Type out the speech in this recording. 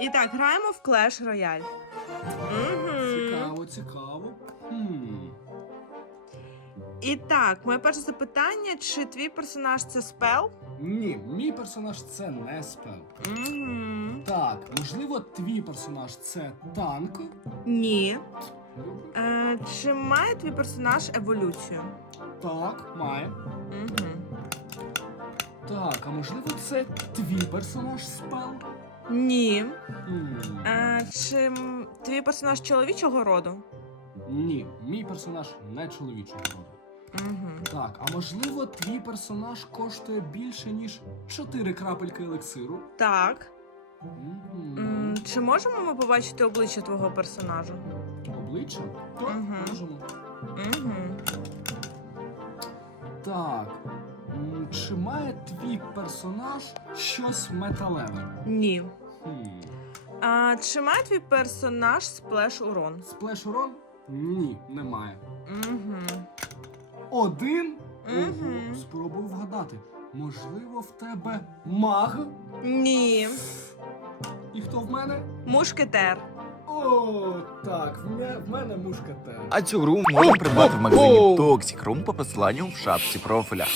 І так, граємо в Clash Royale. Угу. Цікаво, цікаво. Хм. І так, моє перше запитання: чи твій персонаж це спел? Ні, мій персонаж це не спел. Угу. Так, можливо, твій персонаж це танк. Ні. Е, чи має твій персонаж еволюцію? Так, має. Угу. Так, а можливо, це твій персонаж спел? Ні. Хм. Е, чи м, твій персонаж чоловічого роду? Ні, мій персонаж не чоловічого роду. Угу. Так, а можливо, твій персонаж коштує більше, ніж 4 крапельки елексиру? Так. Мгм. М, чи можемо ми побачити обличчя твого персонажа? Обличчя? Так, Мгм. можемо. Угу. Так. м, Чи має твій персонаж щось металеве? Ні. А, чи має твій персонаж сплеш урон? Сплеш урон? Ні, немає. Угу. Один? Мгм. Ого, спробую вгадати. Можливо, в тебе маг? Ні. І хто в мене? Мушкетер. О, так, в мене, в мене мушкетер. А цю гру можна придбати в магазині Toxic Room по посиланню в шапці профіля.